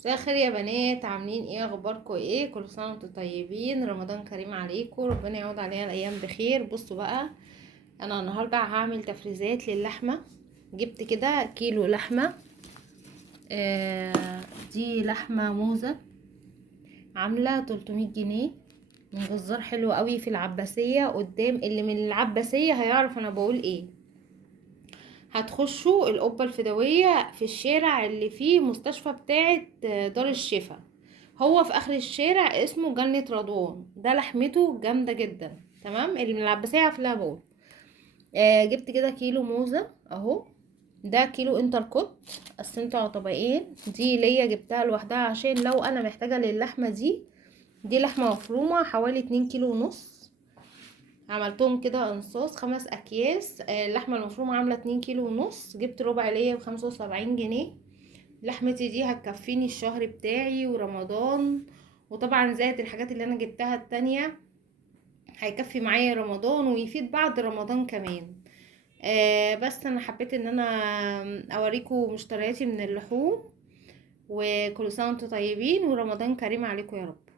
مساء الخير يا بنات، عاملين ايه؟ اخباركم ايه؟ كل سنه وانتم طيبين، رمضان كريم عليكم، ربنا يعود علينا الايام بخير. بصوا بقى، انا النهارده هعمل تفريزات للحمه. جبت كده كيلو لحمه. آه دي لحمه موزه عامله 300 جنيه من جزار حلو قوي في العباسيه. قدام اللي من العباسيه هيعرف انا بقول ايه. هتخشوا القبة الفدوية في الشارع اللي فيه مستشفى بتاعة دار الشفا. هو في اخر الشارع، اسمه جنة رضوان. ده لحمته جامدة جدا. تمام، اللي من العباسية عارفة بقول. جبت كده كيلو موزة اهو. ده كيلو انتركوت، قسمته على طبقين. دي ليا جبتها لوحدها عشان لو انا محتاجة للحمة دي. دي لحمة مفرومة حوالي 2 كيلو ونص. عملتهم كده انصاص 5 اكياس. اللحمه المفرومه عامله 2 كيلو ونص. جبت ربع ليا ب75 جنيه. لحمتي دي هتكفيني الشهر بتاعي ورمضان، وطبعا زائد الحاجات اللي انا جبتها التانية هيكفي معايا رمضان ويفيد بعد رمضان كمان. بس انا حبيت ان انا اوريكم مشترياتي من اللحوم. وكل سنه وانتم طيبين ورمضان كريم عليكم يا رب.